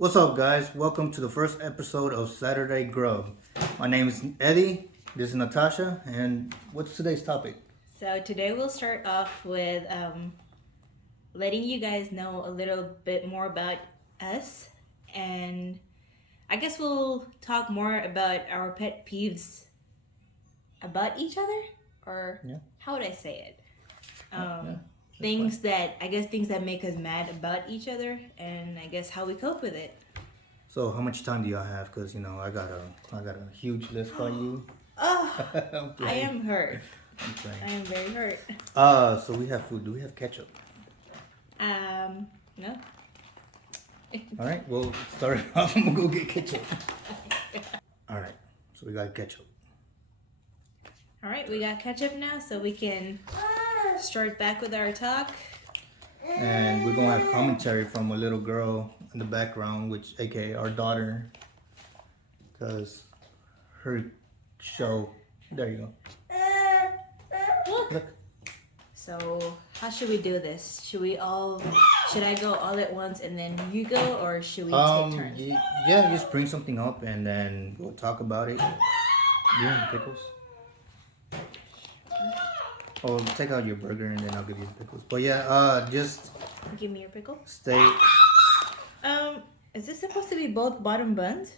What's up, guys? Welcome to the first episode of Saturday Grub. My name is Eddie. This is Natasha, and what's today's topic? So today we'll start off with letting you guys know a little bit more about us, and I guess we'll talk more about our pet peeves about each other, or Yeah. how would I say it? Yeah, Things that I guess things that make us mad about each other, and I guess how we cope with it. So, how much time do y'all have? Cause I got a huge list for you. Oh, I'm I playing. am hurt. I'm playing. I am very hurt. So we have food. Do we have ketchup? No. All right. Well, start it off. I'm gonna go get ketchup. All right. So we got ketchup. All right, we got ketchup now, so we can start back with our talk. And we're gonna have commentary from a little girl in the background, which aka our daughter, because her show. There you go. Look. So, how should we do this? Should I go all at once and then you go, or should we take turns? Yeah, just bring something up and then we'll talk about it. Yeah, pickles. Oh, take out your burger and then I'll give you the pickles. But yeah, just Give me your pickle. stay. Is this supposed to be both bottom buns?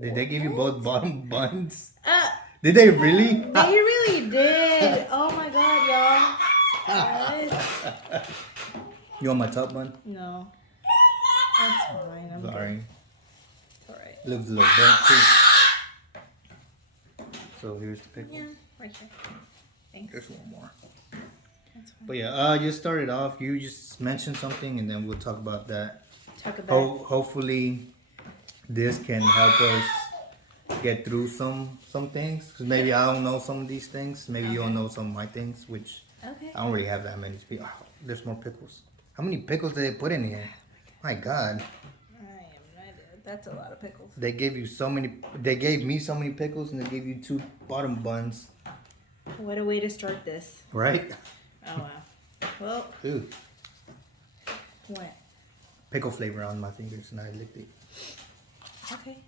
Did they give you both bottom buns? Uh, Did they really? they really did. Oh my god, y'all. What? You want my top bun? No. That's fine. I'm Sorry. good. It's alright. Looks a little burnt too. So here's the pickles. Yeah, right here. Thanks. There's one more. That's fine. But yeah, just start it off. You just mention something and then we'll talk about that. Talk about Hopefully this can help us get through some things. Cause maybe I don't know some of these things. Maybe you don't know some of my things, which Okay. I don't really have that many. Oh, there's more pickles. How many pickles did they put in here? My God. I am not. That's a lot of pickles. They gave you so many. They gave me so many pickles, and they gave you 2 bottom buns. What a way to start this. Right? Oh wow. Well, Ooh, what? pickle flavor on my fingers, and I licked it. Okay.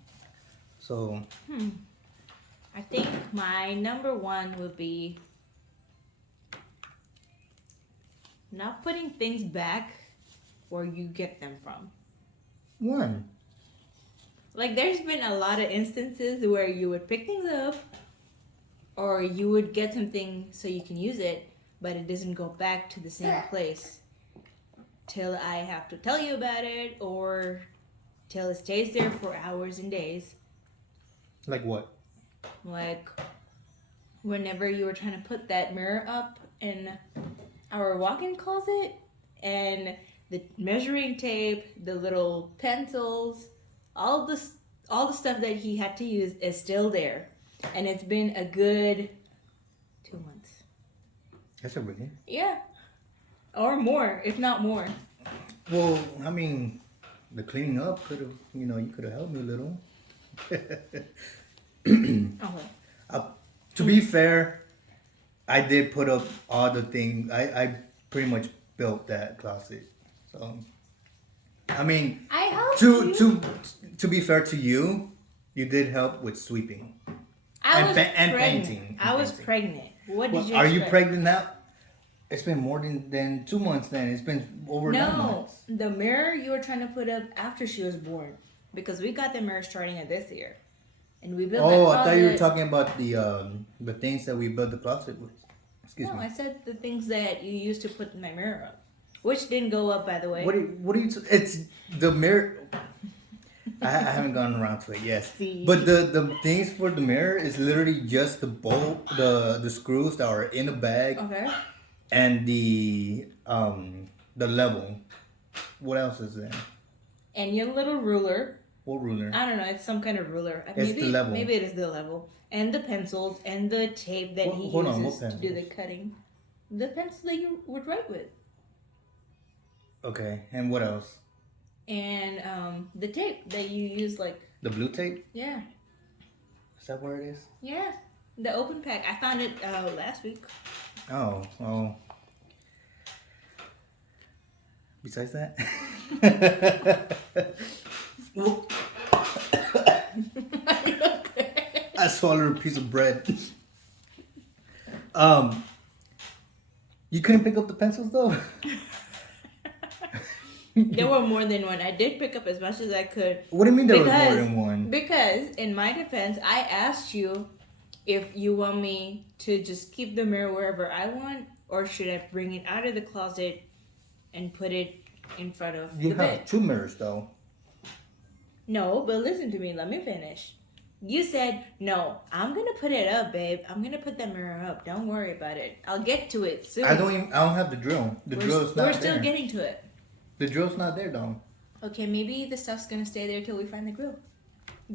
So I think my number one would be not putting things back where you get them from. one. Like, there's been a lot of instances where you would pick things up or you would get something so you can use it, but it doesn't go back to the same place till I have to tell you about it or till it stays there for hours and days. Like what? Like, whenever you were trying to put that mirror up in our walk-in closet, and the measuring tape, the little pencils, all the stuff that he had to use is still there, and it's been a good 2 months. That's a really. Yeah, or more, if not more. Well, I mean, the cleaning up could have. You could have helped me a little. Okay. To be fair, I did put up all the things. I pretty much built that closet. So, I mean, I helped to you. to be fair to you, you did help with sweeping. I and was and pregnant. painting, and I was painting. pregnant. What Well, did you are you expect? pregnant now? It's been more than 2 months. Then it's been over 9 No, months. the mirror you were trying to put up after she was born, because we got the mirror starting at this year, and we built. Oh, that I thought you were closet- talking about the things that we built the closet with. Excuse No, me. I said the things that you used to put my mirror up, which didn't go up, by the way. What are you? It's the mirror. I haven't gone around to it yet. See. But the things for the mirror is literally just the bolt, the screws that are in the bag, Okay. and the level. What else is there? And your little ruler. What ruler? I don't know. It's some kind of ruler. It's the level. Maybe it is the level. And the pencils and the tape that he Hold on, uses what to do the pencils? cutting. The pencil that you would write with. Okay, and what else? And the tape that you use, like, The blue tape? yeah. Is that where it is? Yeah. The open pack. I found it last week. Oh, well. Besides that, I swallowed a piece of bread. You couldn't pick up the pencils though. There were more than one. I did pick up as much as I could. What do you mean there was more than one? Because in my defense, I asked you if you want me to just keep the mirror wherever I want, or should I bring it out of the closet and put it in front of the bed? You have 2 mirrors though. No, but listen to me. Let me finish. You said, no, I'm going to put it up, babe. I'm going to put that mirror up. Don't worry about it. I'll get to it soon. I don't have the drill. The drill's not there. We're still getting to it. The drill's not there though. Okay, maybe the stuff's going to stay there till we find the drill.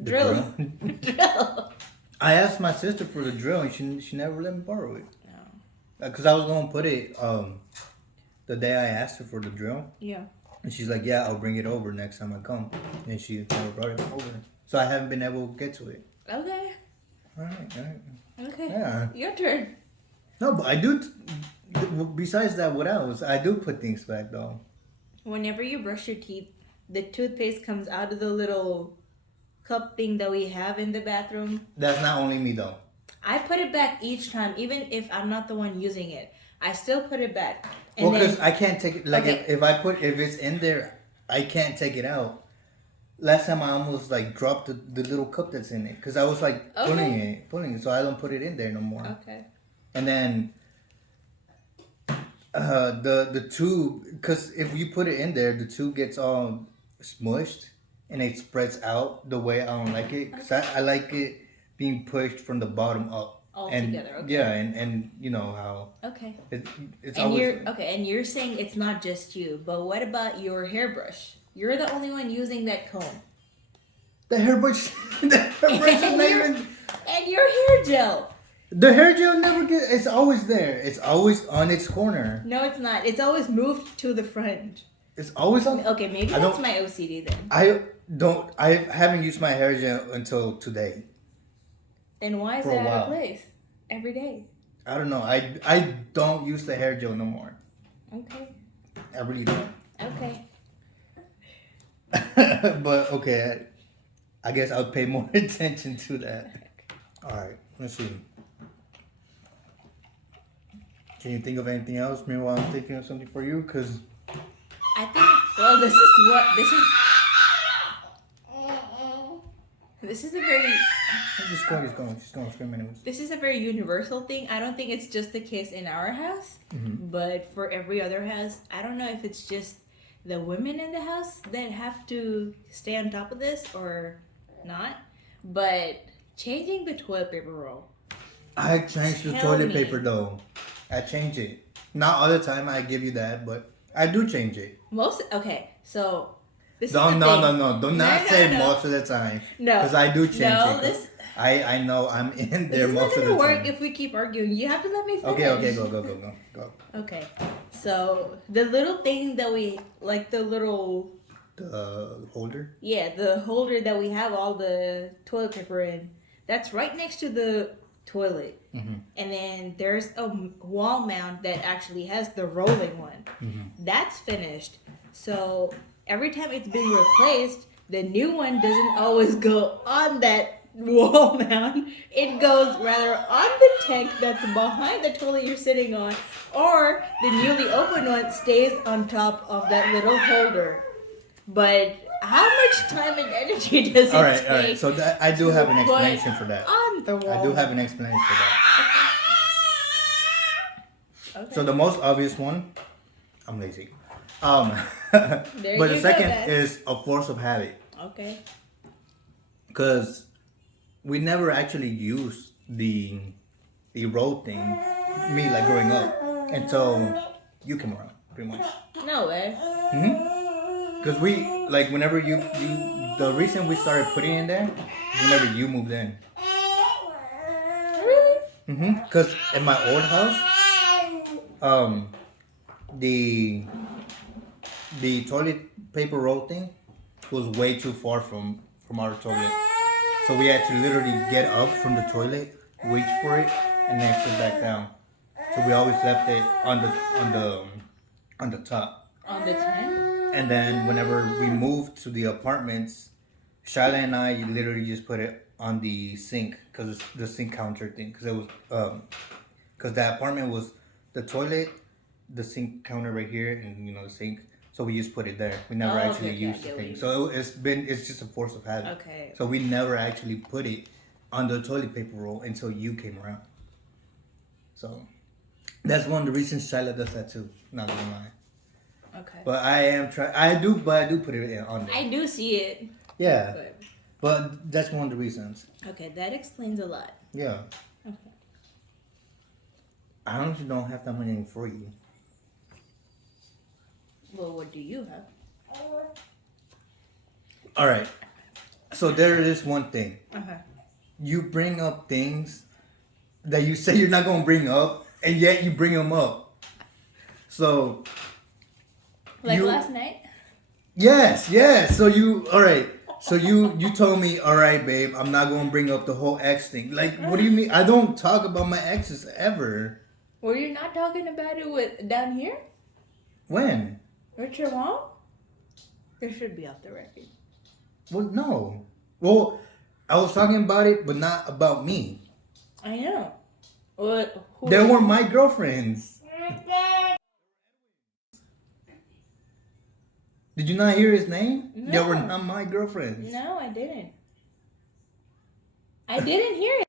Drill. Drill. I asked my sister for the drill and she never let me borrow it. No. Because I was going to put it the day I asked her for the drill. Yeah. And she's like, yeah, I'll bring it over next time I come. And she never brought it over. So I haven't been able to get to it. Okay. All right. Okay. Yeah. Your turn. No, but I do, besides that, what else? I do put things back though. Whenever you brush your teeth, the toothpaste comes out of the little cup thing that we have in the bathroom. That's not only me though. I put it back each time, even if I'm not the one using it. I still put it back. And Well, because I can't take it, like Okay. if it's in there, I can't take it out. Last time I almost like dropped the little cup that's in it. Because I was like pulling it. So I don't put it in there no more. Okay. And then the tube, because if you put it in there, the tube gets all smushed and it spreads out the way I don't like it. Because I like it being pushed from the bottom up. All And together. Okay. yeah, and you know how Okay. it's And always and you're saying it's not just you, but what about your hairbrush? You're the only one using that comb. the hairbrush. The hairbrush is not even. And your hair gel. The hair gel never get. It's always there. It's always on its corner. No, it's not. It's always moved to the front. It's always on. Okay, maybe that's my OCD then. I haven't used my hair gel until today. Then why is For a it out while. of place every day? I don't know. I don't use the hair gel no more. Okay. I really don't. Okay. But okay, I guess I'll pay more attention to that. All right, let's see. Can you think of anything else? Meanwhile, I'm thinking of something for you, cause I think. Well, this is a very. She's going scream anyways. This is a very universal thing. I don't think it's just the case in our house, but for every other house, I don't know if it's just the women in the house that have to stay on top of this or not. But changing the toilet paper roll. I changed the Tell toilet me. paper though. I change it. Not all the time. I give you that, but I do change it. So this No. is the Do thing. not No, say no. most of the time. No, Because I do change no, it. this I know I'm in there is not most of gonna the work time. if we keep arguing. You have to let me finish. Okay, go. Okay, so the little thing that we like, the little The holder. the holder that we have all the toilet paper in, that's right next to the toilet. And then there's a wall mount that actually has the rolling one. That's finished. So every time it's being replaced, the new one doesn't always go on that wall mount. It goes rather on the tank that's behind the toilet you're sitting on, or the newly opened one stays on top of that little holder. But how much time and energy does it All take? right. So I do have an put explanation for that. On the wall. I do have an explanation for that. Okay. So the most obvious one, I'm lazy. There But you the go, second guys. is a force of habit. Okay. Because we never actually used the road thing, me like growing up, until you came around, pretty much. No way. Because we, like, whenever you, the reason we started putting it in there, whenever you moved in. Really? Because in my old house, the toilet paper roll thing was way too far from our toilet. So we had to literally get up from the toilet, reach for it, and then sit back down. So we always left it on the top. On the tent? And then whenever we moved to the apartments, Shyla and I literally just put it on the sink because it's the sink counter thing. Because it was because that apartment was the toilet, the sink counter right here, and the sink. So we just put it there. We never actually used the thing. So it's just a force of habit. Okay. So we never actually put it on the toilet paper roll until you came around. So that's one of the reasons Shyla does that too. Not gonna lie. Okay. But I am trying. I do put it on there. I do see it. Yeah. But that's one of the reasons. Okay, that explains a lot. Yeah. Okay. I honestly don't have that money for you. Well, what do you have? All right. So there is one thing. Uh-huh. You bring up things that you say you're not gonna bring up, and yet you bring them up. So. Like last night? Yes. So all right. So you told me, all right, babe, I'm not gonna bring up the whole ex thing. Like, what do you mean? I don't talk about my exes ever. Were you not talking about it down here? When? With your mom? There should be off the record. Well, no. Well, I was talking about it, but not about me. I know. What? They were my girlfriends. Did you not hear his name? No. They were not my girlfriends. No, I didn't. I didn't hear it.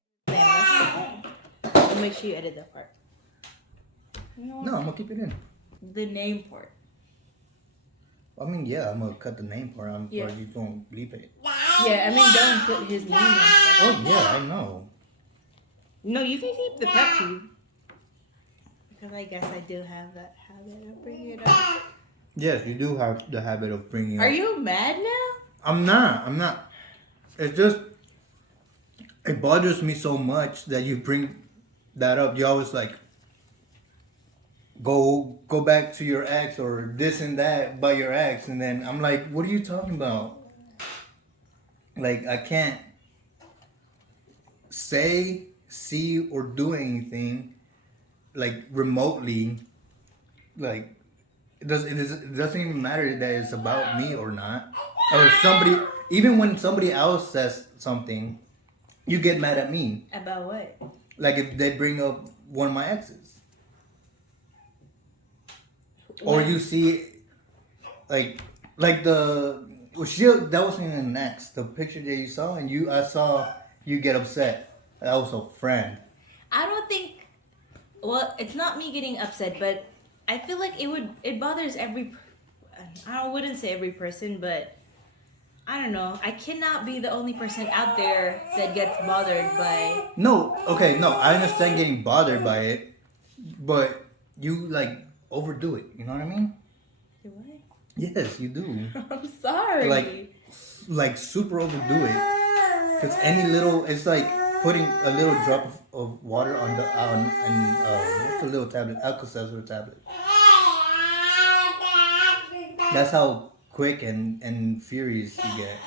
I'll make sure you edit that part. No, I'm gonna keep it in. The name part. I mean, yeah, I'm gonna cut the name part. Or you don't leave it. Yeah, I mean, don't put his name in stuff. Oh yeah, I know. No, you can keep the pet peeve. Because I guess I do have that habit of bringing it up. Yes, you do have the habit of bringing. Are you mad now? I'm not. It's just it bothers me so much that you bring that up. You always like go back to your ex or this and that by your ex, and then I'm like, what are you talking about? Like, I can't say, see, or do anything like remotely. Like, it doesn't even matter that it's about me or not. Or somebody, even when somebody else says something, you get mad at me. About what? Like if they bring up one of my exes. Or you see, like that wasn't an ex. The picture that you saw, and I saw you get upset. That was a friend. I don't think. Well, it's not me getting upset, but I feel like it bothers every. I wouldn't say every person, but I don't know. I cannot be the only person out there that gets bothered by. No, okay, no. I understand getting bothered by it, but you like overdo it. You know what I mean? Do I? Yes, you do. I'm sorry. Like super overdo it. Cause any little, it's like putting a little drop of water on what's the little tablet? Alka-Seltzer tablet. That's how quick and furious you get.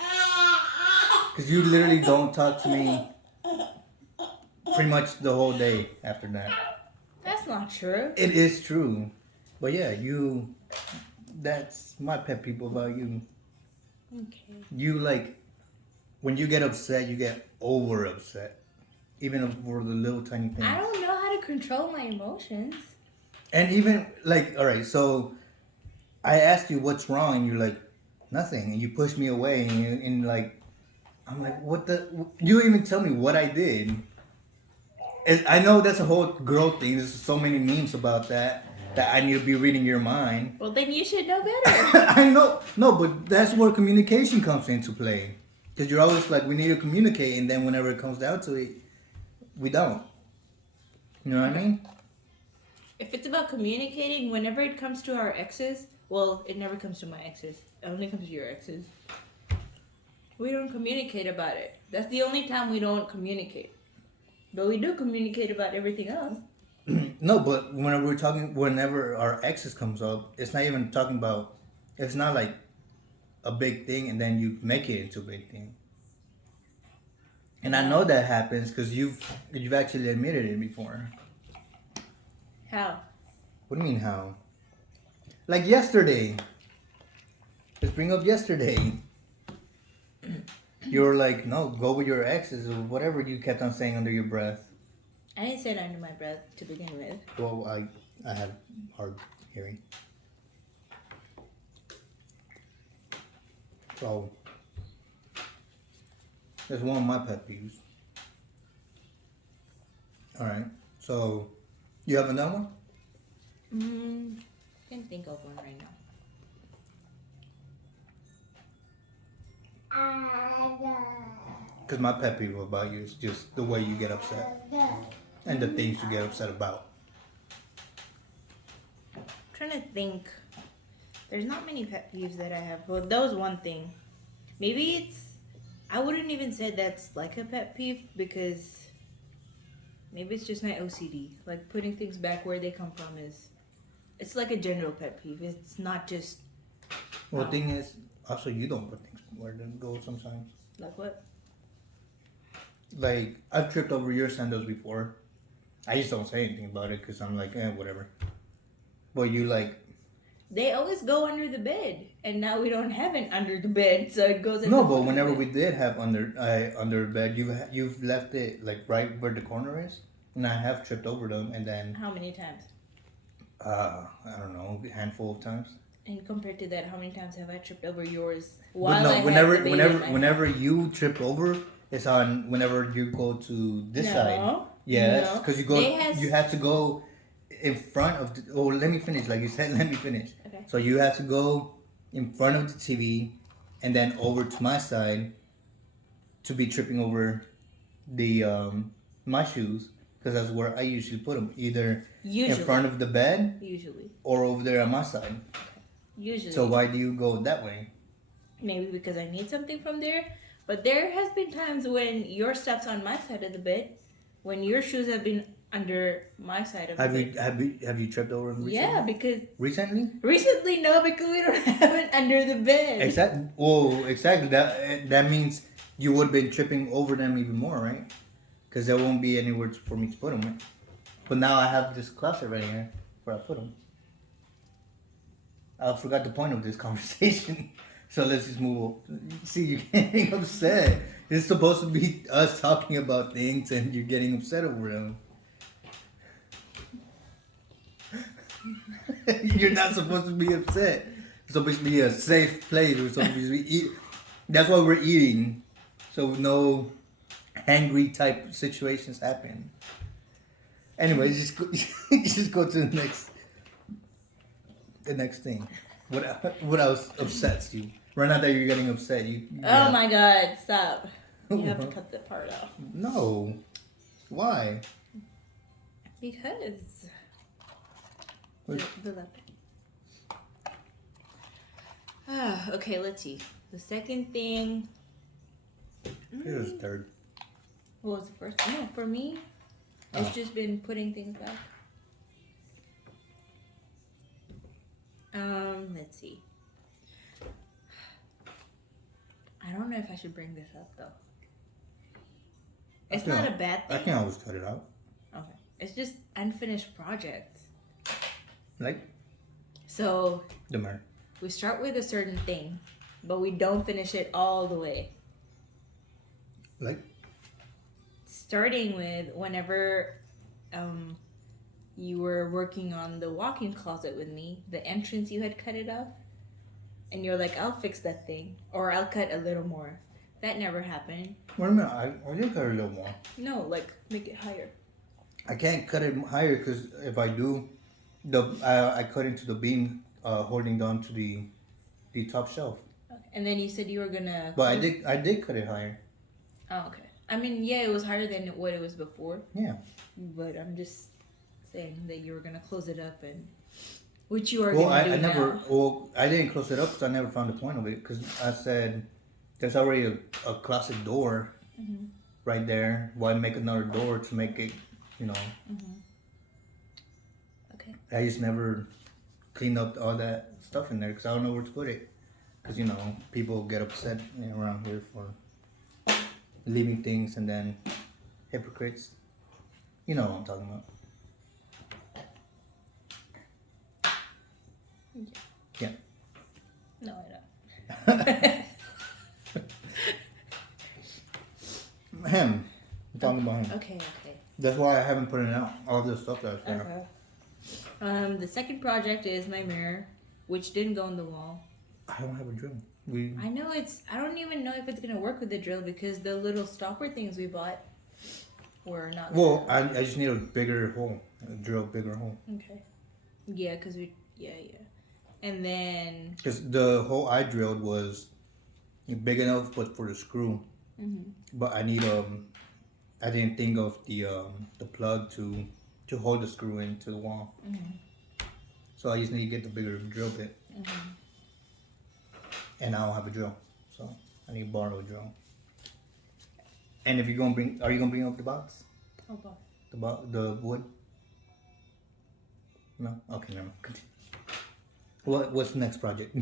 Cause you literally don't talk to me pretty much the whole day after that. That's not true. It is true. But yeah, that's my pet peeve about you. Okay. You like, when you get upset, you get over upset. Even over the little tiny things. I don't know how to control my emotions. And even like, all right, so I asked you what's wrong, and you're like, nothing. And you push me away, and like, I'm like, what the? You didn't even tell me what I did. I know that's a whole girl thing. There's so many memes about that I need to be reading your mind. Well, then you should know better. I know. No, but that's where communication comes into play. Because you're always like, we need to communicate, and then whenever it comes down to it, we don't. You know what I mean? If it's about communicating, whenever it comes to our exes, well, it never comes to my exes. It only comes to your exes. We don't communicate about it. That's the only time we don't communicate. But we do communicate about everything else. No, but whenever our exes comes up, it's not even talking about, it's not like a big thing and then you make it into a big thing. And I know that happens because you've actually admitted it before. How? What do you mean how? Like yesterday. Just bring up yesterday. You were like, no, go with your exes or whatever you kept on saying under your breath. I didn't say it under my breath to begin with. Well, I have hard hearing. So, that's one of my pet peeves. Alright, so, you have another one? Can't think of one right now. Because my pet peeve about you is just the way you get upset. And the things you get upset about. I'm trying to think. There's not many pet peeves that I have. Well, that was one thing. Maybe it's... I wouldn't even say that's like a pet peeve because... Maybe it's just my OCD. Like, putting things back where they come from is... It's like a general pet peeve. It's not just... Well, the thing is, also you don't put things where they go sometimes. Like what? Like, I've tripped over your sandals before. I just don't say anything about it because I'm like, whatever. But you like... They always go under the bed. And now we don't have it under the bed, so it goes in No, the but front whenever of we it. did have under bed, you've left it like right where the corner is. And I have tripped over them and then... How many times? I don't know, a handful of times. And compared to that, how many times have I tripped over yours But while no, I had the baby in my whenever you trip over, it's on whenever you go to this side. Yes, No. because you had to go in front of the... Oh, let me finish. Like you said, let me finish. Okay. So you have to go in front of the TV and then over to my side to be tripping over the my shoes because that's where I usually put them. Either in front of the bed Usually. or over there on my side. Usually. So why do you go that way? Maybe because I need something from there. But there has been times when your stuff's on my side of the bed, when your shoes have been under my side of the bed. Have you tripped over them recently? Yeah, because Recently, no, because we don't have it under the bed. Exactly. Oh, exactly. That means you would have been tripping over them even more, right? Because there won't be anywhere for me to put them. Right? But now I have this closet right here where I put them. I forgot the point of this conversation. So let's just move on. See, you're getting upset. It's supposed to be us talking about things and you're getting upset over them. You're not supposed to be upset. It's supposed to be a safe place. We're supposed to be eat. That's why we're eating. So no angry type situations happen. Anyway, just go to the next thing. What else upsets you? Right now that you're getting upset, Oh my God! Stop. You have to cut that part out. No. Why? Because the left. Okay, let's see. The second thing. Here's the third. What was the first? No, for me, it's just been putting things back. Let's see. I don't know if I should bring this up though. It's not a bad thing. I can always cut it out. Okay. It's just unfinished projects. Like? So The mirror. we start with a certain thing, but we don't finish it all the way. Like? Starting with whenever you were working on the walk-in closet with me, the entrance you had cut it off, and you're like, I'll fix that thing, or I'll cut a little more. That never happened. Wait a minute, I did cut it a little more. No, like make it higher. I can't cut it higher because if I do, I cut into the beam holding down to the top shelf. Okay. And then you said you were gonna. But I did cut it higher. Oh, okay. I mean, yeah, it was higher than what it was before. Yeah. But I'm just saying that you were gonna close it up, and which you are Well, gonna do I never. now. Well, I didn't close it up because I never found the point of it. Because I said there's already a closet door right there. Why make another door to make it? You know. Okay. I just never cleaned up all that stuff in there because I don't know where to put it. Because you know people get upset around here for leaving things and then hypocrites. You know what I'm talking about. Yeah. No, I don't. Him. I'm talking about him. Okay. That's why I haven't put it out. All the stuff that's there. Okay. The second project is my mirror, which didn't go on the wall. I don't have a drill. I know I don't even know if it's gonna work with the drill because the little stopper things we bought were not. Well, I just need a bigger hole. Drill a bigger hole. Okay. Yeah, cause yeah. And then. Because the hole I drilled was big enough, but for the screw. Mm-hmm. But I need I didn't think of the plug to hold the screw into the wall. Mm-hmm. So I just need to get the bigger drill bit. Mm-hmm. And I don't have a drill, so I need to borrow a drill. And if you're gonna are you gonna bring up the box? Oh, box. The wood? No. Okay, never mind. Continue. What's the next project?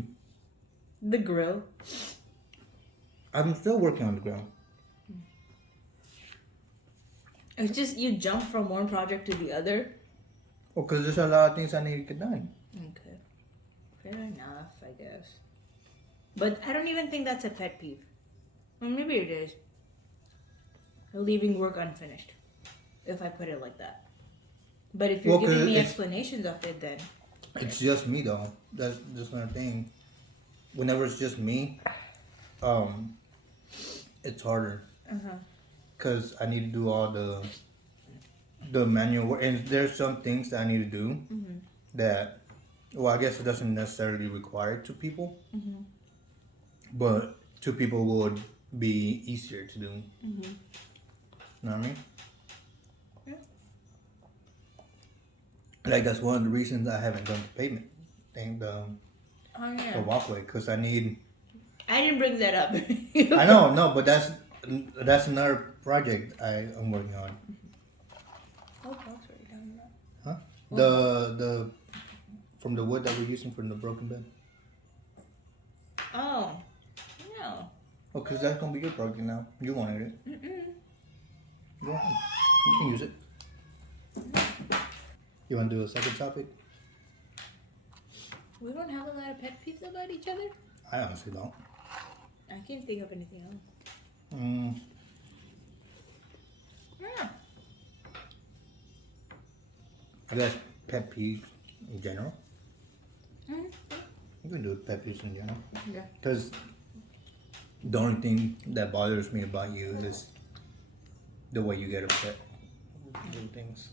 The grill. I'm still working on the grill. It's just you jump from one project to the other. Well, because there's a lot of things I need to get done. Okay. Fair enough, I guess. But I don't even think that's a pet peeve. Well, maybe it is. Leaving work unfinished. If I put it like that. But if you're giving me explanations of it, then... It's just me, though. That's just my thing. Whenever it's just me, it's harder. Uh-huh. Because I need to do all the manual work. And there's some things that I need to do Mm-hmm. that, well, I guess it doesn't necessarily require two people. Mm-hmm. But two people would be easier to do. Mm-hmm. You know what I mean? Yeah. Like, that's one of the reasons I haven't done the pavement thing, the walkway, because I didn't bring that up. I know, no, but that's another project I'm working on. What box are you talking about? Huh? The from the wood that we're using for the broken bed. Oh, no. Oh, because that's going to be your project now. You wanted it. Mm-mm. Go ahead. You can use it. You want to do a second topic? We don't have a lot of pet peeves about each other. I honestly don't. I can't think of anything else. Yeah. I guess pet peeves in general. Mm-hmm. You can do pet peeves in general. Yeah. Because the only thing that bothers me about you is the way you get upset with little things.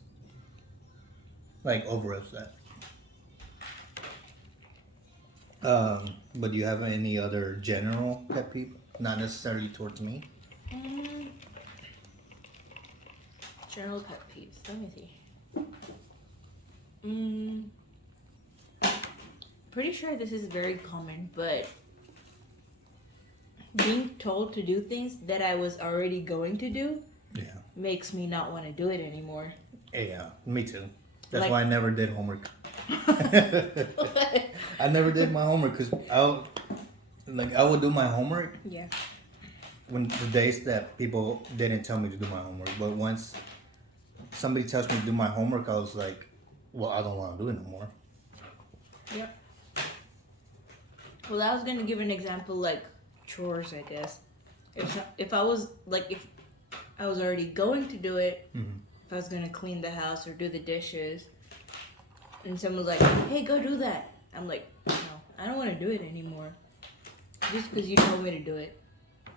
Like over upset. But do you have any other general pet peeve? Not necessarily towards me. General pet peeves. Let me see. Pretty sure this is very common, but being told to do things that I was already going to do makes me not want to do it anymore. Yeah, me too. That's Like- why I never did homework. I never did my homework because I would do my homework Yeah. when the days that people didn't tell me to do my homework. But once somebody tells me to do my homework, I was like, well, I don't want to do it no more. Yep. Well, I was gonna give an example like chores, I guess. If I was already going to do it, if I was gonna clean the house or do the dishes, and someone's like, "Hey, go do that," I'm like, "No, I don't want to do it anymore, just because you told me to do it."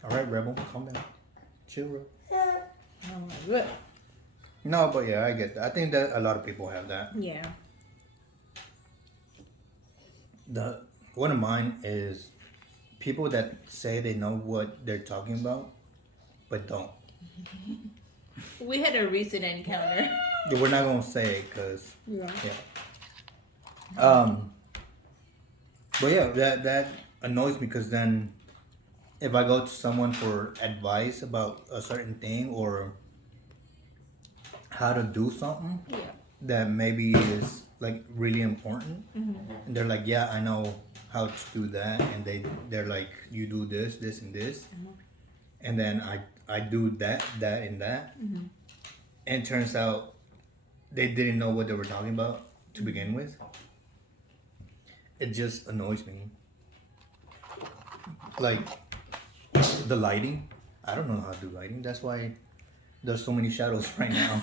All right, Rebel, calm down, chill, Rebel. I don't want to do it. No, but yeah, I get that. I think that a lot of people have that. Yeah. One of mine is people that say they know what they're talking about, but don't. We had a recent encounter. Yeah, we're not gonna say it because Yeah. But yeah, that annoys me because then if I go to someone for advice about a certain thing or how to do something that maybe is like really important, and they're like, yeah, I know how to do that, and they're like, you do this, this, and this, and then I do that, and that, and it turns out they didn't know what they were talking about to begin with. It just annoys me. like the lighting. I don't know how to do lighting. That's why there's so many shadows right now.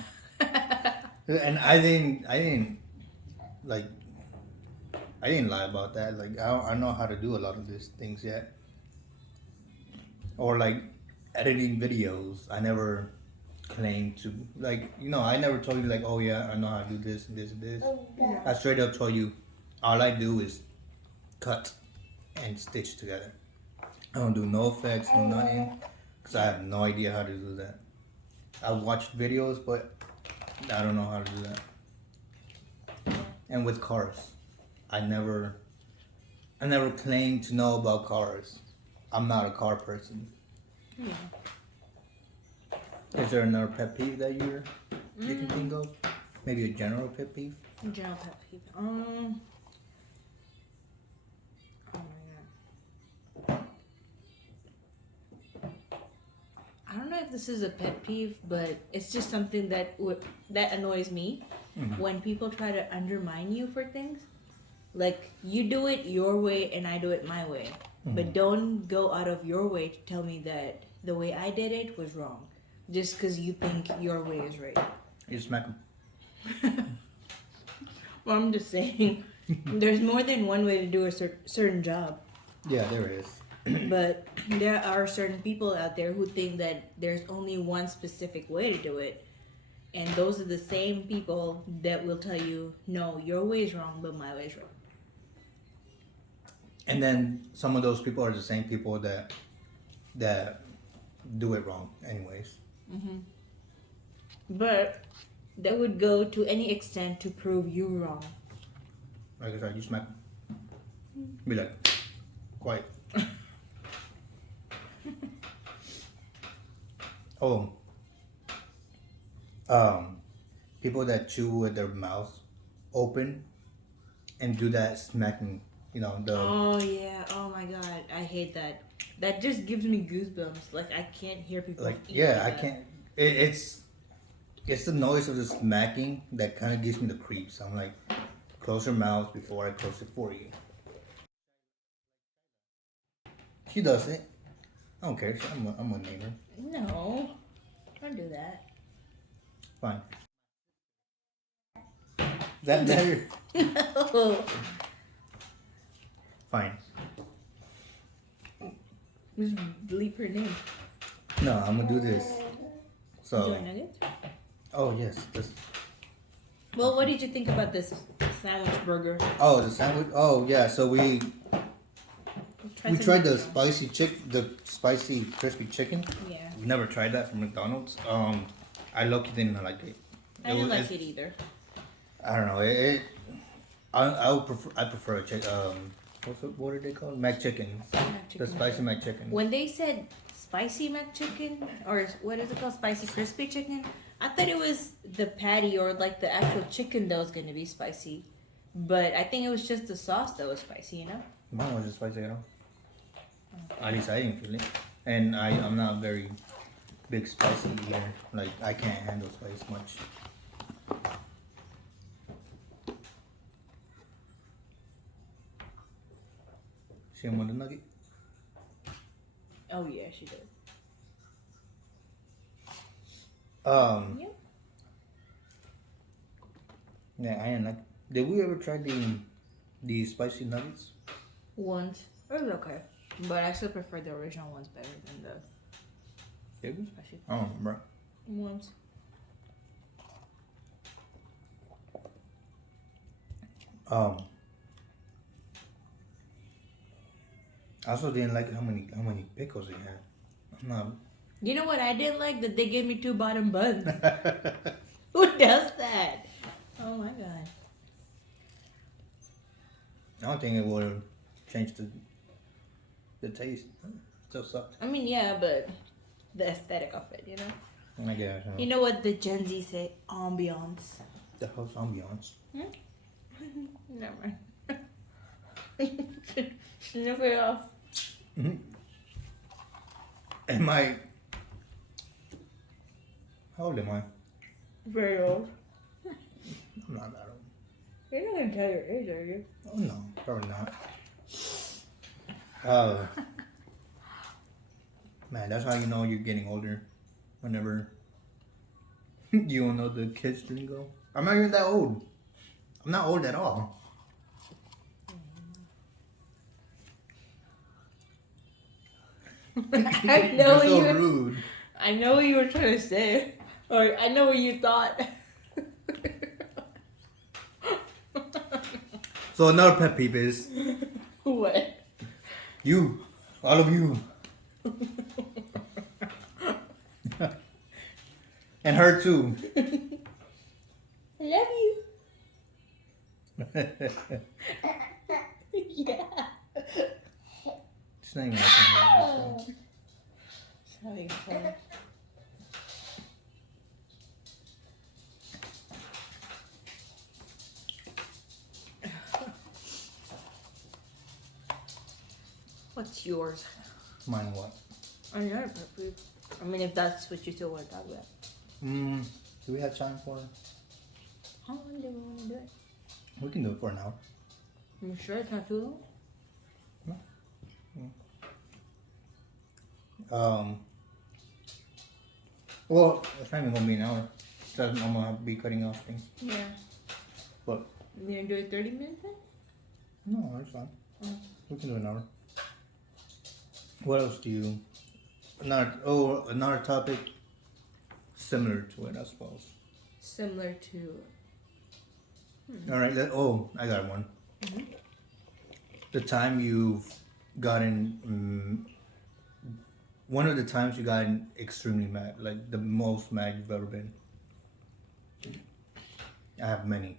And I didn't like. I didn't lie about that. Like I know how to do a lot of these things yet. Or like editing videos. I never claimed to like I never told you like, oh yeah, I know how to do this and this and this. Yeah. I straight up told you all I do is cut and stitch together. I don't do no effects, no nothing, because I have no idea how to do that. I watched videos, but I don't know how to do that. And with cars, I never claimed to know about cars. I'm not a car person. Yeah. Is there another pet peeve that you can think of? Maybe a general pet peeve? General pet peeve. Oh my god. I don't know if this is a pet peeve, but it's just something that annoys me when people try to undermine you for things. Like you do it your way and I do it my way, but don't go out of your way to tell me that the way I did it was wrong, just because you think your way is right. You smack them. Well, I'm just saying, there's more than one way to do a certain job. Yeah, there is. But there are certain people out there who think that there's only one specific way to do it. And those are the same people that will tell you, no, your way is wrong, but my way is wrong. And then some of those people are the same people that do it wrong anyways. But that would go to any extent to prove you wrong. Like I said, you smack them. Be like, quiet. Oh. People that chew with their mouth open and do that smacking, Oh yeah, oh my god, I hate that. That just gives me goosebumps. Like I can't hear people like eat yeah, I that. can't. It's the noise of the smacking that kind of gives me the creeps. I'm like, close your mouth before I close it for you. She does it. I don't care. I'm a neighbor. No, don't do that. Fine. That better. No. Fine. Just bleep her name. No, I'm gonna do this. So. Enjoy nuggets? Oh yes. This. Well, what did you think about this sandwich burger? Oh, the sandwich. Oh yeah. So we tried the spicy crispy chicken. Yeah. We've never tried that from McDonald's. I low-key didn't like it. I didn't like it either. I don't know. I prefer a chicken. What are they called? Mac chickens. The spicy Mac chicken. When they said spicy Mac chicken, or what is it called, spicy crispy chicken, I thought it was the patty or like the actual chicken that was going to be spicy. But I think it was just the sauce that was spicy, Mine wasn't spicy at all. At least I didn't feel it. And I'm not very big spicy eater. Like I can't handle spice much. She want the nugget? Oh yeah, she did. Yep. Yeah, I didn't like. Did we ever try the spicy nuggets? Once. It was okay. But I still prefer the original ones better than the Did we? spicy I don't remember. ones. I also didn't like how many pickles it had. I'm not. You know what I didn't like? That they gave me 2 bottom buns. Who does that? Oh my god. I don't think it would have changed the taste. Still sucked. I mean, yeah, but the aesthetic of it, I guess. You know what the Gen Z say? Ambiance. The hell's ambiance? Never mind. Sniff it off. Mm-hmm. Am I? How old am I? Very old. I'm not that old. You're not gonna tell your age, are you? Oh no, probably not. Man, that's how you know you're getting older. Whenever you don't know the kids lingo. I'm not even that old. I'm not old at all. I You're know what so you. rude. I know what you were trying to say, or I know what you thought. So another pet peeve is What? you, all of you, and her too. I love you. Yeah. It's not even like It's having fun. What's yours? Mine what? I know, pet. I mean, if that's what you still want to talk about. Do we have time for it? How long do we want to do it? We can do it for an hour. You sure it's not too long? Well, it's not even gonna be an hour. So I'm gonna be cutting off things. Yeah. But You gonna do it 30 minutes then? no, it's fine. Oh. We can do an hour. What else do you? Another topic similar to it, I suppose. Similar to. All right. I got one. Mhm. The time you've gotten. One of the times you gotten extremely mad, like the most mad you've ever been. I have many.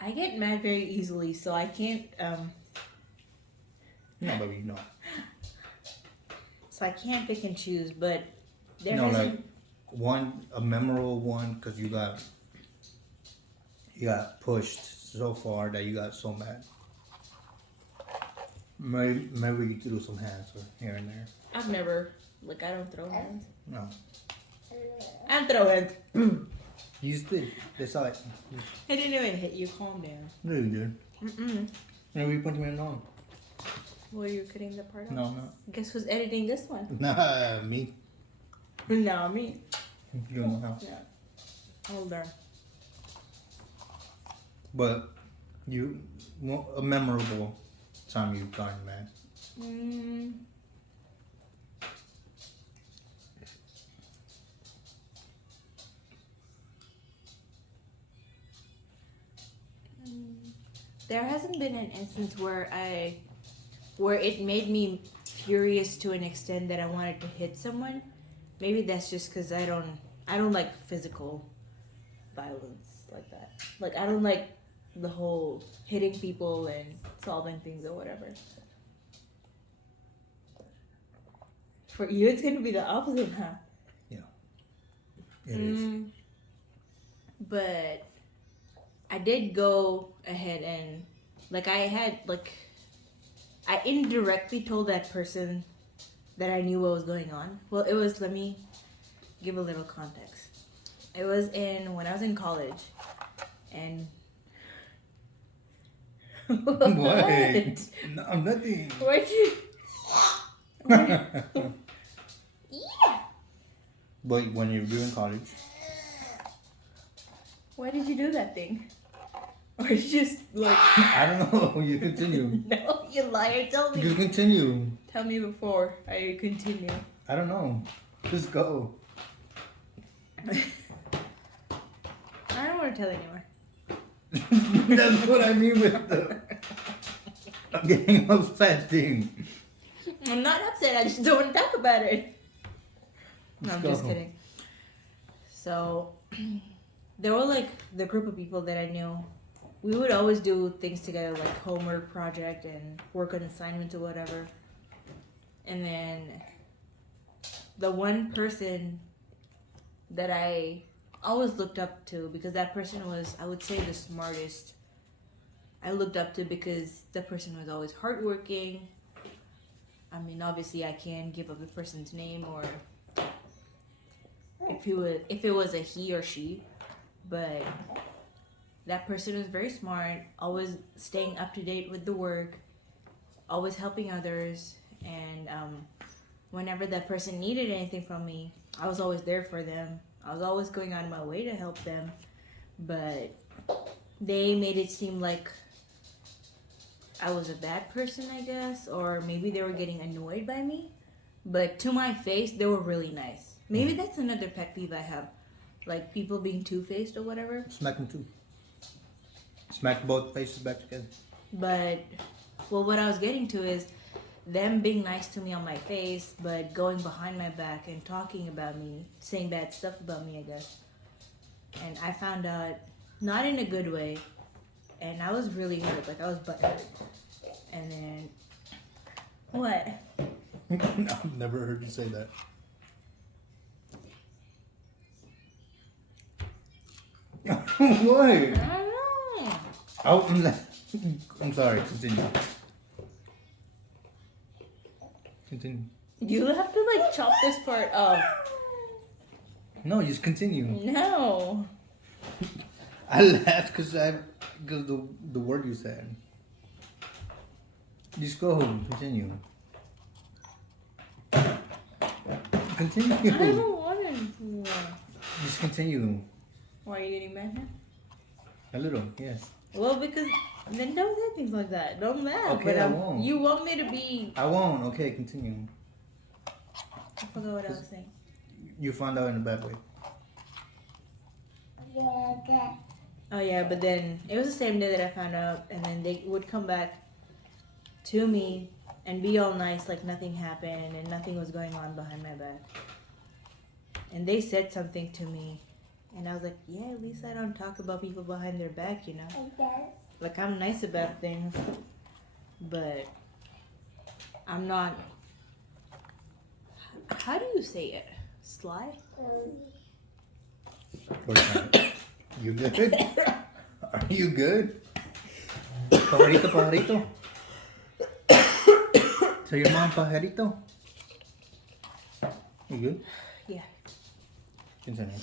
I get mad very easily, so I can't. No, baby, no. So I can't pick and choose, but there No, hasn't. like a memorable one, because you got pushed so far that you got so mad. Maybe we could do some hands or here and there. I've never. Like, I don't throw hands. No. I don't throw hands. You just did. They saw it. I didn't even hit you. Calm down. No, you did. Mm-mm. Maybe you punched me in the arm. Well, you're cutting the part off? No, no. Guess who's editing this one? Nah, me. No, me. You don't know how. Yeah. Hold on. But a memorable time you've gotten mad. There hasn't been an instance where it made me furious to an extent that I wanted to hit someone. Maybe that's just because I don't like physical violence like that. Like, I don't like the whole hitting people and solving things or whatever. For you, it's gonna be the opposite, huh? Yeah. It is. But I did go ahead and, like, I indirectly told that person that I knew what was going on. Well, let me give a little context. It was when I was in college, and What? No, nothing. Why'd you? Yeah. But when you were doing college, Why did you do that thing? Or you just like? I don't know. You continue. No, you liar! Tell me. You continue. Tell me before I continue. I don't know. Just go. I don't want to tell anymore. That's what I mean with the I'm getting upset thing. I'm not upset. I just don't want to talk about it. No, I'm Let's just go. kidding. So, there were like the group of people that I knew. We would always do things together, like homework project and work on assignments or whatever. And then the one person that I always looked up to, because that person was, I would say, the smartest. I looked up to because the person was always hardworking. I mean, obviously, I can't give up the person's name or if it was a he or she, but that person was very smart, always staying up to date with the work, always helping others, and whenever that person needed anything from me, I was always there for them. I was always going out of my way to help them. But they made it seem like I was a bad person, I guess, or maybe they were getting annoyed by me. But to my face, they were really nice. Maybe that's another pet peeve I have. Like people being two-faced or whatever. Smack them too. Smack both faces back together. But, well, what I was getting to is them being nice to me on my face, but going behind my back and talking about me, saying bad stuff about me, I guess. And I found out, not in a good way, and I was really hurt. Like, I was butthurt. And then, what? I've never heard you say that. What? I don't know. Oh, I'm sorry. Continue. Continue. You have to, like, chop this part off. No, just continue. No. I laughed because the word you said. Just go. Continue. Continue. I don't want to. Just continue. Why are you getting mad now? A little, yes. Well, because then don't say things like that. Don't laugh. Okay, but I won't. You want me to be... I won't. Okay, continue. I forgot what I was saying. You found out in a bad way. Oh yeah, but then it was the same day that I found out, and then they would come back to me and be all nice like nothing happened and nothing was going on behind my back. And they said something to me, and I was like, yeah, at least I don't talk about people behind their back, you know? Like, I'm nice about things, but I'm not... How do you say it? Sly? You good? Are you good? Pajarito, pajarito. Tell your mom, pajarito. You good? Yeah. Continue.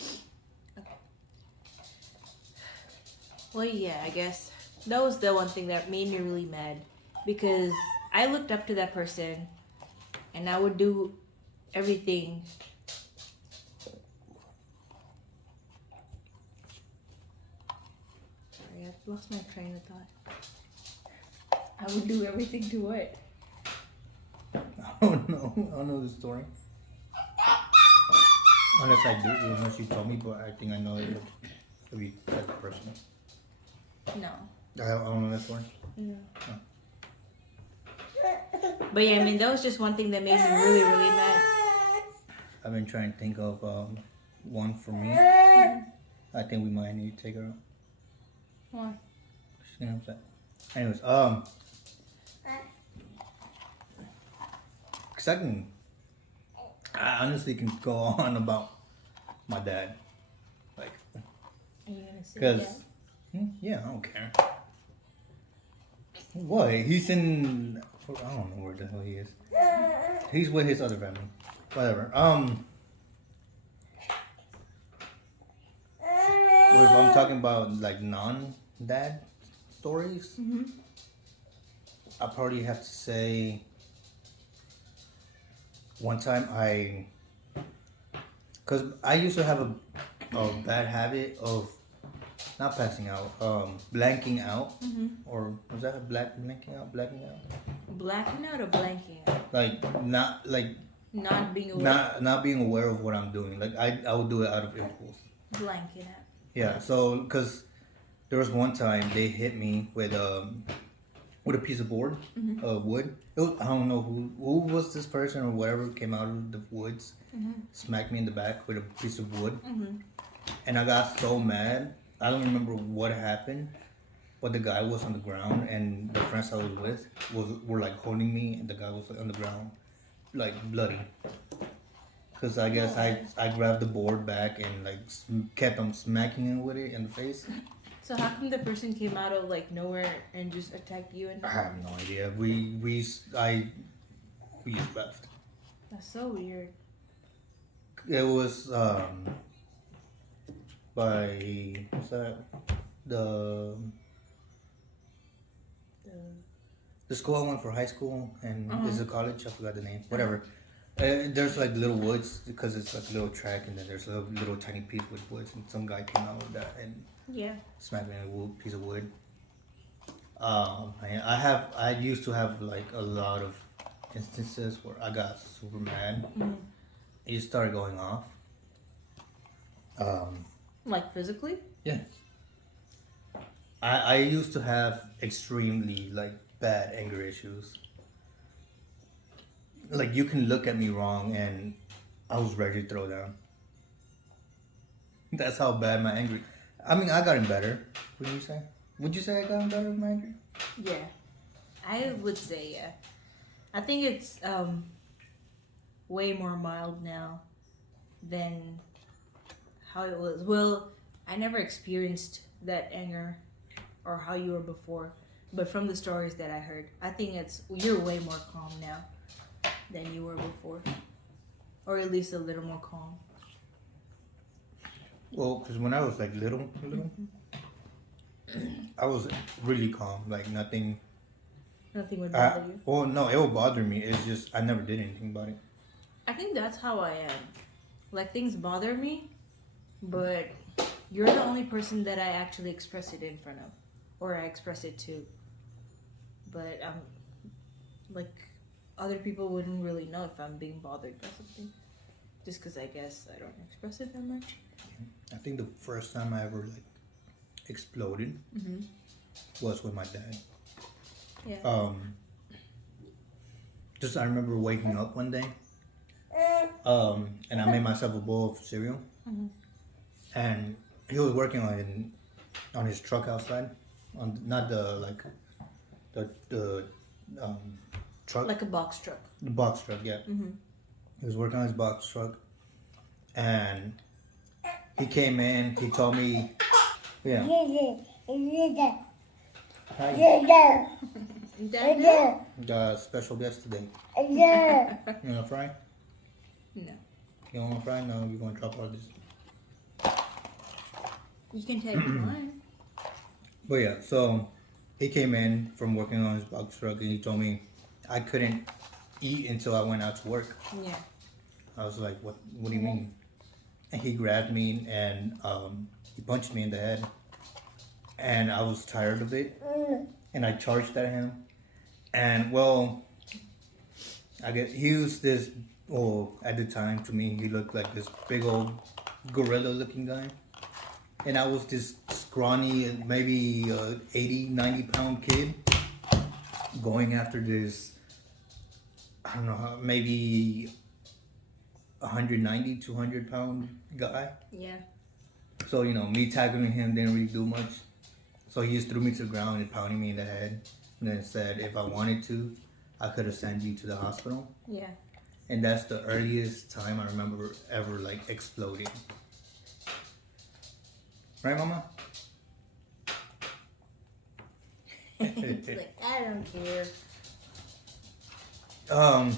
Well, yeah, I guess that was the one thing that made me really mad, because I looked up to that person and I would do everything. Sorry, I've lost my train of thought. I would do everything to what? I don't know the story. Unless I do, unless you told me, but I think I know it would be that person. No. I don't know that story. No. Oh. But yeah, I mean, that was just one thing that made me really, really mad. I've been trying to think of one for me. I think we might need to take her out. Why? She's getting upset. Anyways, cause I honestly can go on about my dad, like, Are you gonna say cause, that? yeah, I don't care. What? He's in, I don't know where the hell he is. He's with his other family. Whatever. Well, if I'm talking about like non-dad stories, I probably have to say one time cause I used to have a bad habit of not passing out, blanking out, or was that a blacking out? Blacking out or blanking out? Like Not being aware. not being aware of what I'm doing. Like I would do it out of impulse. Blanking out. Yeah, so because there was one time they hit me with a piece of board, wood. I don't know who was this person or whatever came out of the woods, smacked me in the back with a piece of wood, and I got so mad. I don't remember what happened, but the guy was on the ground, and the friends I was with were like holding me, and the guy was on the ground, like bloody. Because I guess I grabbed the board back and like kept on smacking him with it in the face. So how come the person came out of like nowhere and just attacked you? And I have no idea. We just left. That's so weird. It was by what's that? The school I went for high school and is a college. I forgot the name. Whatever. There's like little woods because it's like a little track, and then there's a little tiny piece with woods, and some guy came out with that and Yeah. smacked me in a piece of wood. I used to have like a lot of instances where I got super mad. It just started going off. Like physically? Yeah. I used to have extremely like bad anger issues. Like you can look at me wrong and I was ready to throw down. That's how bad my anger. I mean, I gotten better. What do you say? Would you say I gotten better with my anger? Yeah. I would say yeah. I think it's way more mild now than how it was. Well, I never experienced that anger or how you were before, but from the stories that I heard, I think you're way more calm now than you were before, or at least a little more calm. Well, because when I was like little, I was really calm. Like nothing. Nothing would bother you. Well, no, it would bother me. It's just I never did anything about it. I think that's how I am. Like things bother me, but you're the only person that I actually express it in front of, or I express it to. But like other people wouldn't really know if I'm being bothered by something, just because I guess I don't express it that much. I think the first time I ever like exploded was with my dad. Yeah. Just I remember waking up one day, and I made myself a bowl of cereal, and he was working on his truck outside, on not the truck, Like a box truck. the box truck, yeah. He was working on his box truck, and he came in. He told me, yeah. Hi. Got a special guest today. You wanna fry? No. You don't wanna fry? No, you're gonna drop all this. You can take mine. But yeah, so he came in from working on his box truck and he told me I couldn't eat until I went out to work. Yeah. I was like, what do you mean? And he grabbed me and he punched me in the head. And I was tired of it. And I charged at him. And well, I guess he was this, well, at the time to me, he looked like this big old gorilla looking guy. And I was this scrawny, maybe 80, 90 pound kid going after this, I don't know, maybe 190, 200 pound guy. Yeah. So, you know, me tackling him didn't really do much. So he just threw me to the ground and pounded me in the head. And then said if I wanted to, I could have sent you to the hospital. Yeah. And that's the earliest time I remember ever like exploding. Right, Mama? It's like, I don't care. And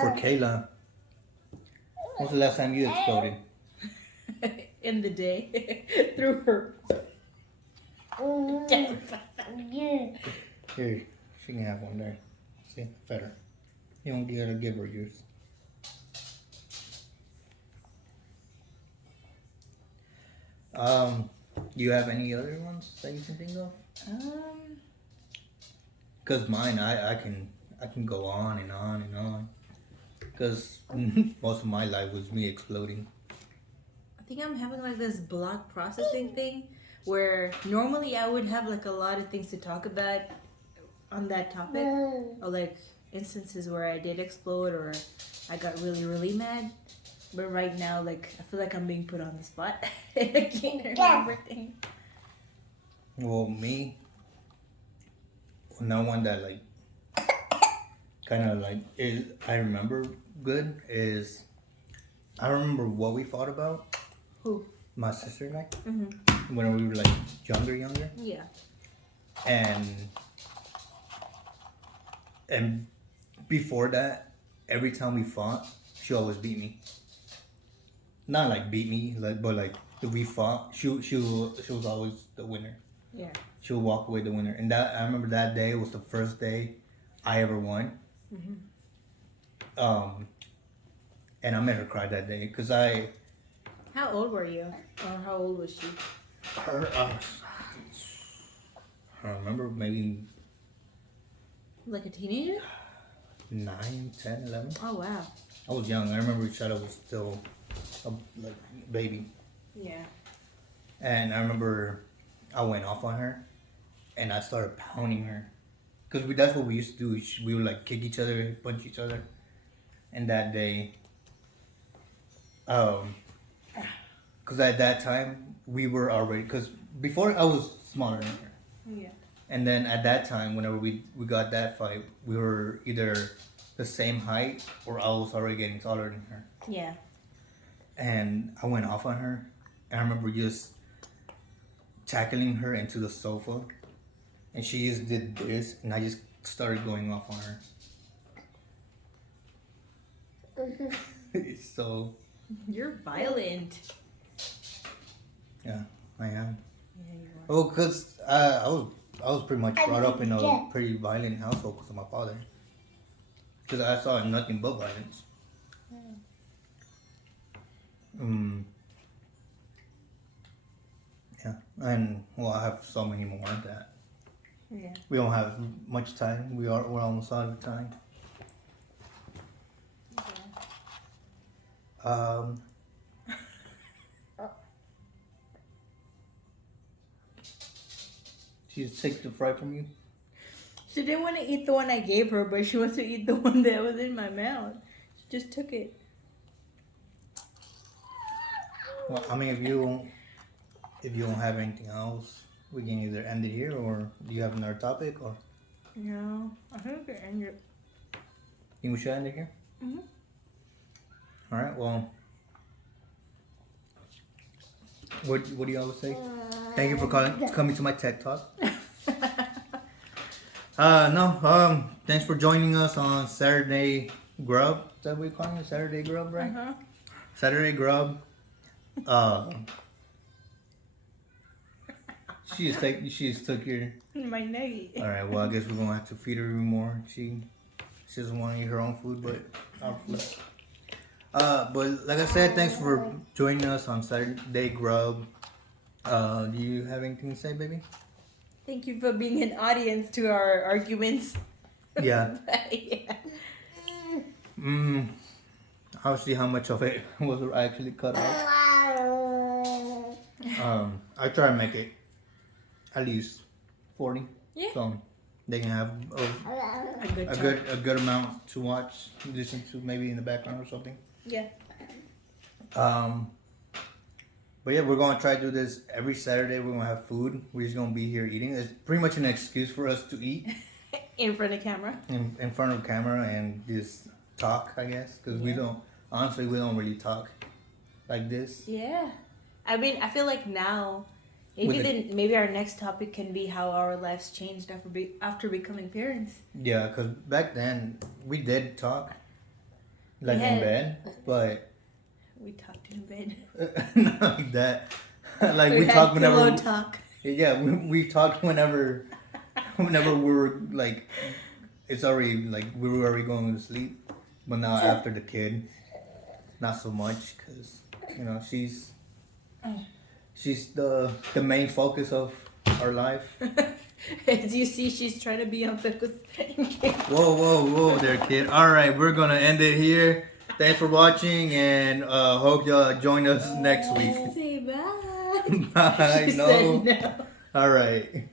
for Kayla, when's the last time you exploded? In the day. Through her. Here, she can have one there. See, fed her. You don't get to give her yours. Do you have any other ones that you can think of? Cause mine, I can go on and on and on. Cause most of my life was me exploding. I think I'm having like this block processing thing where normally I would have like a lot of things to talk about on that topic, or like instances where I did explode or I got really, really mad. But right now, like, I feel like I'm being put on the spot. I can't remember things. Well, me, no one that like kind of like I remember good is I remember what we fought about. Who? My sister and I. When we were like younger. Yeah. And before that, every time we fought, she always beat me. Not like beat me, like but like if we fought, she was always the winner. Yeah. She would walk away the winner, and that I remember that day was the first day I ever won. And I made her cry that day because How old were you? Or how old was she? her I don't remember, maybe Like a teenager? 9, 10, 11. Oh, wow. I was young. I remember Shadow was still a baby. Yeah. And I remember I went off on her and I started pounding her. Because that's what we used to do. We would like kick each other, punch each other. And that day, because at that time, we were already, because before I was smaller than her. Yeah. And then at that time, whenever we got that fight, we were either the same height or I was already getting taller than her. Yeah. And I went off on her. And I remember just tackling her into the sofa. And she just did this. And I just started going off on her. So. You're violent. Yeah, I am. Yeah, you are. Oh, because I was pretty much brought up in a pretty violent household because of my father. Because I saw nothing but violence. Yeah, and well, I have so many more of that. Yeah. We don't have much time. We're almost out of time. She just takes the fry from you. She didn't want to eat the one I gave her, but she wants to eat the one that was in my mouth. She just took it. Well, I mean, if you don't have anything else, we can either end it here, or do you have another topic, or No, I think we end it. think we should end it here? Mhm. All right. Well, what do you always say? Thank you for coming to my TED Talk. Thanks for joining us on Saturday Grub. Is that what you call it? Saturday Grub, right? Uh-huh. Saturday Grub. She just took your. My nugget. All right. Well, I guess we're gonna have to feed her even more. She doesn't want to eat her own food, but our food. But like I said, thanks for joining us on Saturday Grub. Do you have anything to say, baby? Thank you for being an audience to our arguments. Yeah. Yeah. I'll see how much of it was actually cut off. I try to make it at least 40. Yeah. So they can have a good amount to watch, listen to maybe in the background or something. Yeah. But yeah, we're gonna try to do this every Saturday. We're gonna have food. We're just gonna be here eating. It's pretty much an excuse for us to eat In front of camera. in front of camera and just talk, I guess, because we don't really talk like this. Yeah. I mean, I feel like now, maybe our next topic can be how our lives changed after becoming parents. Yeah, because back then we did talk, like in bed, but we talked in bed. not like that. Like we had talk whenever. pillow talk. Yeah, we talked whenever we were like, it's already like we were already going to sleep. But now after the kid, not so much, because she's the main focus of our life. As you see, she's trying to be on focus. Whoa there, kid. All right, we're gonna end it here. Thanks for watching, and hope y'all join us next week. Say bye. Bye. She said no. All right.